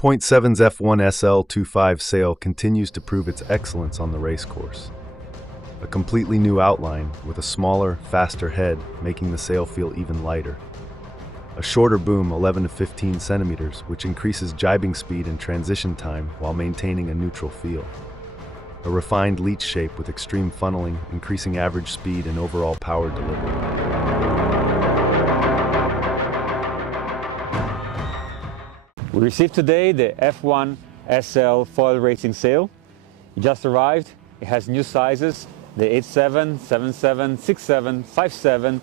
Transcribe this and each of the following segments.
Point-7's F1SL 2.5 sail continues to prove its excellence on the racecourse. A completely new outline with a smaller, faster head, making the sail feel even lighter. A shorter boom, 11 to 15 centimeters, which increases jibing speed and transition time while maintaining a neutral feel. A refined leech shape with extreme funneling, increasing average speed and overall power delivery. We received today the F1SL foil racing sail. It just arrived. It has new sizes, the 8.7, 7.7, 6.7, 5.7,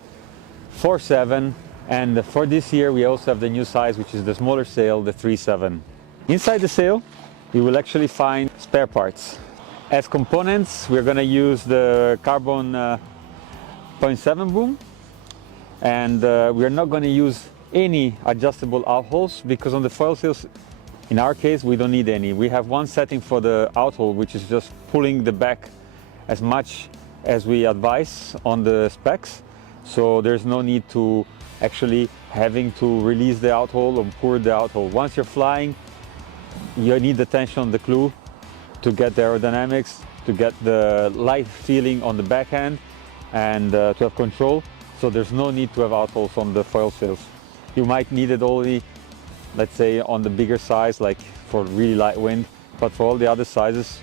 4.7, and for this year we also have the new size, which is the smaller sail, the 3.7. Inside the sail you will actually find spare parts. As components we're going to use the carbon Point-7 boom, and we're not going to use any adjustable outholes because on the foil sails, in our case, we don't need any. We have one setting for the outhole, which is just pulling the back as much as we advise on the specs. So there's no need to actually having to release the outhole or pour the outhole. Once you're flying, you need the tension on the clew to get the aerodynamics, to get the light feeling on the backhand, and to have control. So there's no need to have outholes on the foil sails. You might need it only, let's say, on the bigger size, like for really light wind, but for all the other sizes,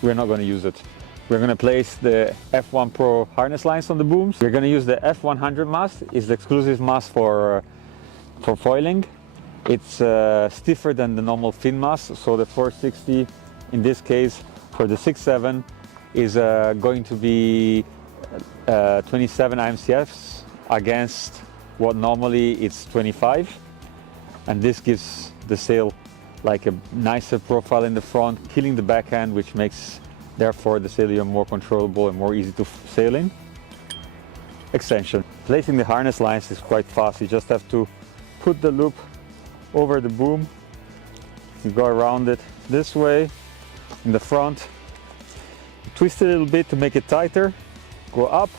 we're not going to use it. We're going to place the F1 Pro harness lines on the booms. We're going to use the F100 mast. It's the exclusive mast for foiling. It's stiffer than the normal fin mast, so the 460, in this case, for the 6.7, is going to be 27 IMCFs against what normally it's 25, and this gives the sail like a nicer profile in the front, killing the backhand, which makes therefore the sail even more controllable and more easy to sail in. Extension. Placing the harness lines is quite fast. You just have to put the loop over the boom, you go around it this way in the front, twist it a little bit to make it tighter, go up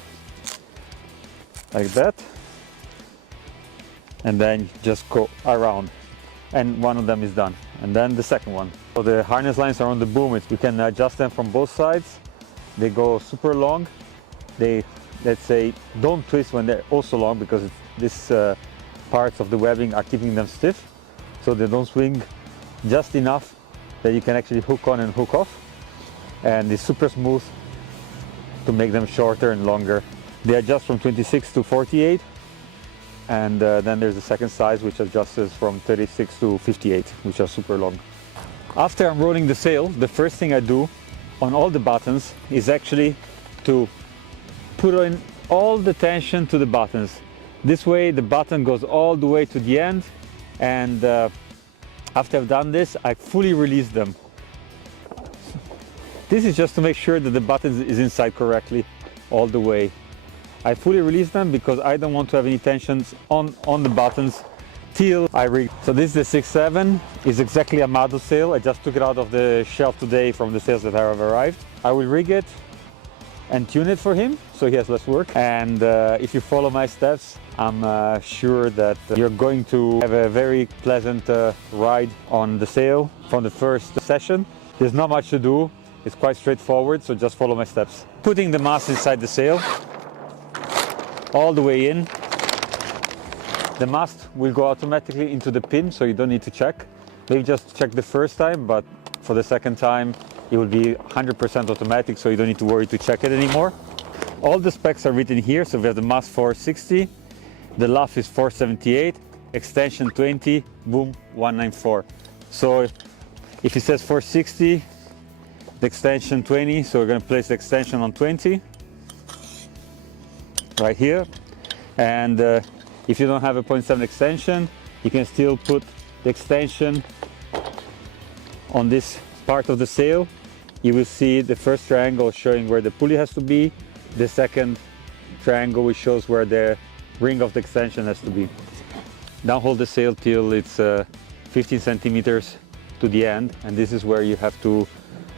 like that, and then just go around, and one of them is done, and then the second one. So the harness lines are on the boom. You can adjust them from both sides. They go super long. They, let's say, don't twist when they're also long because this parts of the webbing are keeping them stiff, so they don't swing just enough that you can actually hook on and hook off, and it's super smooth to make them shorter and longer. They adjust from 26 to 48. And then there's the second size, which adjusts from 36 to 58, which are super long. After I'm rolling the sail, the first thing I do on all the buttons is actually to put in all the tension to the buttons. This way the button goes all the way to the end, and after I've done this, I fully release them. This is just to make sure that the button is inside correctly all the way. I fully release them because I don't want to have any tensions on the buttons till I rig. So this is the 6.7, is exactly a model sail. I just took it out of the shelf today from the sails that have arrived. I will rig it and tune it for him so he has less work. And if you follow my steps, I'm sure that you're going to have a very pleasant ride on the sail from the first session. There's not much to do, it's quite straightforward, so just follow my steps. Putting the mast inside the sail, all the way in. The mast will go automatically into the pin, so you don't need to check. Maybe just check the first time, but for the second time it will be 100% automatic, so you don't need to worry to check it anymore. All the specs are written here. So we have the mast 460, the luff is 478, extension 20, boom 194. So if it says 460, the extension 20, so we're going to place the extension on 20 right here. And if you don't have a Point-7 extension, you can still put the extension on this part of the sail. You will see the first triangle showing where the pulley has to be, the second triangle which shows where the ring of the extension has to be. Downhaul the sail till it's 15 centimeters to the end, and this is where you have to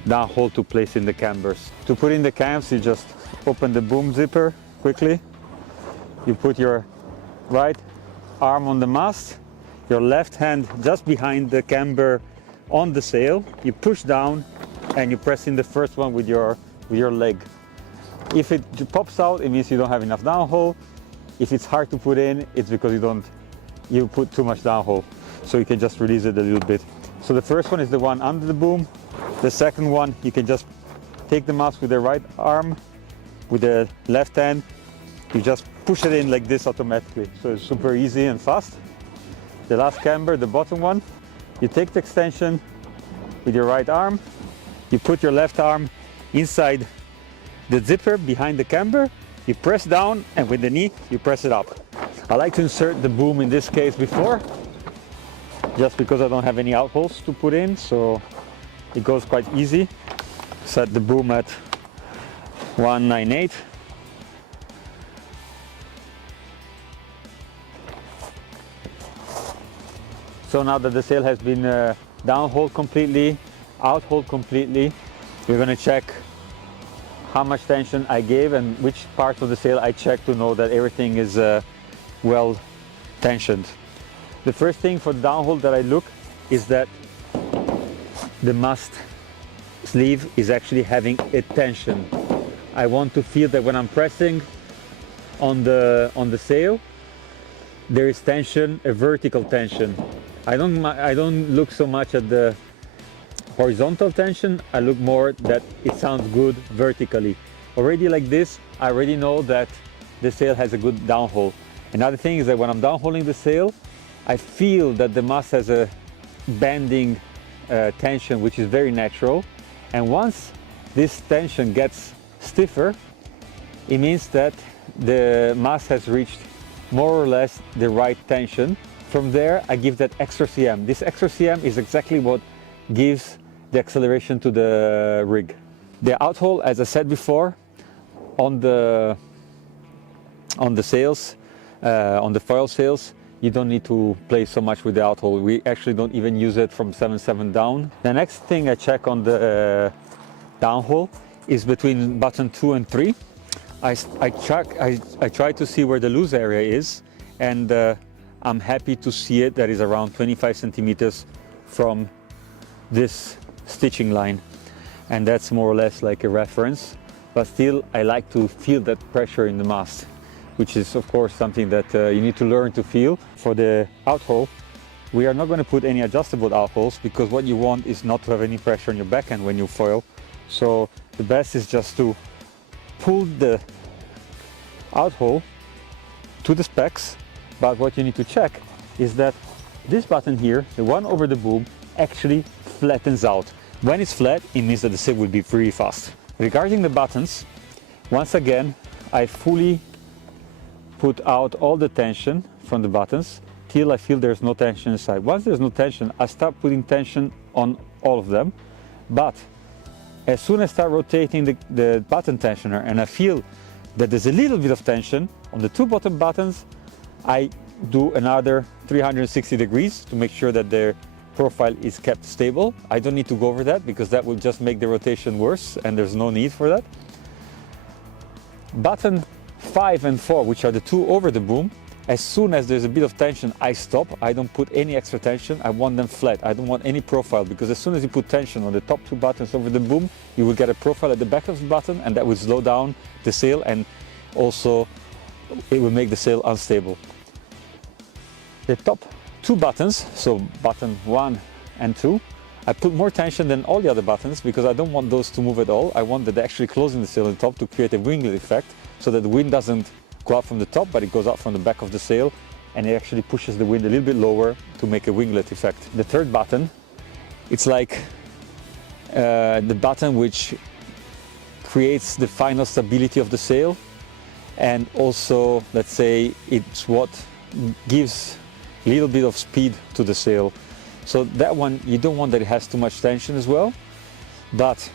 downhaul to place in the cambers. To put in the cams, you just open the boom zipper quickly. You put your right arm on the mast, your left hand just behind the camber on the sail, you push down and you press in the first one with your leg. If it pops out, it means you don't have enough downhaul. If it's hard to put in, it's because you put too much downhaul. So you can just release it a little bit. So the first one is the one under the boom. The second one, you can just take the mast with the right arm, with the left hand. You just push it in like this automatically. So it's super easy and fast. The last camber, the bottom one, you take the extension with your right arm. You put your left arm inside the zipper behind the camber. You press down, and with the knee, you press it up. I like to insert the boom in this case before, just because I don't have any outholes to put in, so it goes quite easy. Set the boom at 198. So now that the sail has been downhauled completely, outhauled completely, we're going to check how much tension I gave and which part of the sail I checked to know that everything is well tensioned. The first thing for the downhaul that I look is that the mast sleeve is actually having a tension. I want to feel that when I'm pressing on the sail, there is tension, a vertical tension. I don't look so much at the horizontal tension. I look more that it sounds good vertically. Already like this, I already know that the sail has a good downhaul. Another thing is that when I'm downhauling the sail, I feel that the mast has a bending tension, which is very natural. And once this tension gets stiffer, it means that the mast has reached more or less the right tension. From there, I give that extra cm. This extra cm is exactly what gives the acceleration to the rig. The outhole, as I said before, on the sails, on the foil sails, you don't need to play so much with the outhole. We actually don't even use it from 7/7 down. The next thing I check on the downhole is between button 2 and 3. I try to see where the loose area is, and I'm happy to see it that is around 25 centimeters from this stitching line, and that's more or less like a reference. But still, I like to feel that pressure in the mast, which is of course something that you need to learn to feel. For the outhole, we are not going to put any adjustable outholes, because what you want is not to have any pressure on your backhand when you foil. So the best is just to pull the outhole to the specs. But what you need to check is that this button here, the one over the boom, actually flattens out. When it's flat, it means that the sail will be pretty fast. Regarding the buttons, once again, I fully put out all the tension from the buttons till I feel there's no tension inside. Once there's no tension, I start putting tension on all of them. But as soon as I start rotating the button tensioner and I feel that there's a little bit of tension on the two bottom buttons, I do another 360 degrees to make sure that their profile is kept stable. I don't need to go over that because that will just make the rotation worse, and there's no need for that. Button 5 and 4, which are the two over the boom, as soon as there's a bit of tension, I stop. I don't put any extra tension. I want them flat. I don't want any profile, because as soon as you put tension on the top two buttons over the boom, you will get a profile at the back of the button, and that will slow down the sail, and also it will make the sail unstable. The top two buttons, so button 1 and 2, I put more tension than all the other buttons because I don't want those to move at all. I want that they're actually closing the sail on top to create a winglet effect, so that the wind doesn't go out from the top, but it goes out from the back of the sail, and it actually pushes the wind a little bit lower to make a winglet effect. The third button, it's like the button which creates the final stability of the sail, and also, let's say, it's what gives a little bit of speed to the sail. So that one, you don't want that it has too much tension as well, but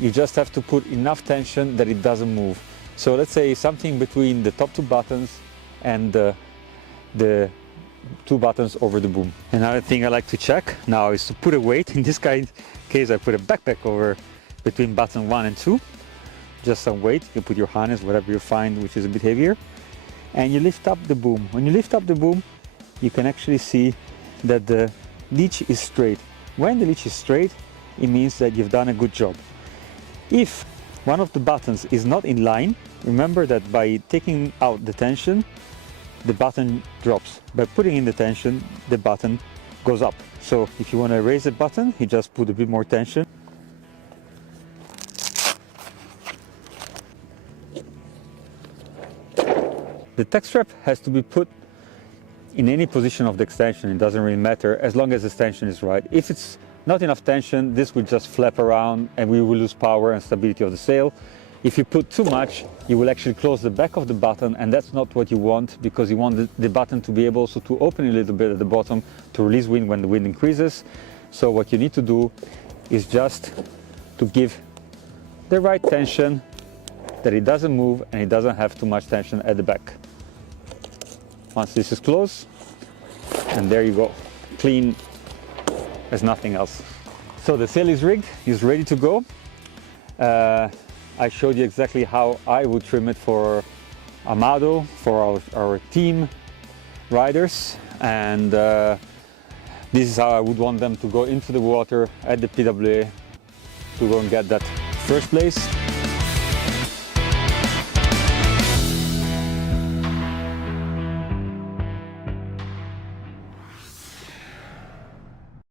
you just have to put enough tension that it doesn't move. So let's say something between the top two buttons and the two buttons over the boom. Another thing I like to check now is to put a weight. In this case, I put a backpack over between button 1 and 2. Just some weight. You can put your harness, whatever you find which is a bit heavier. And you lift up the boom. When you lift up the boom, you can actually see that the leech is straight. When the leech is straight, it means that you've done a good job. If one of the buttons is not in line, remember that by taking out the tension, the button drops. By putting in the tension, the button goes up. So if you want to raise the button, you just put a bit more tension. The tack strap has to be put in any position of the extension. It doesn't really matter as long as the tension is right. If it's not enough tension, this will just flap around and we will lose power and stability of the sail. If you put too much, you will actually close the back of the button, and that's not what you want, because you want the button to be able also to open a little bit at the bottom to release wind when the wind increases. So what you need to do is just to give the right tension, that it doesn't move and it doesn't have too much tension at the back. Once this is closed, and there you go, clean as nothing else. So the sail is rigged, is ready to go. I showed you exactly how I would trim it for Amado, for our team riders, and this is how I would want them to go into the water at the PWA to go and get that first place.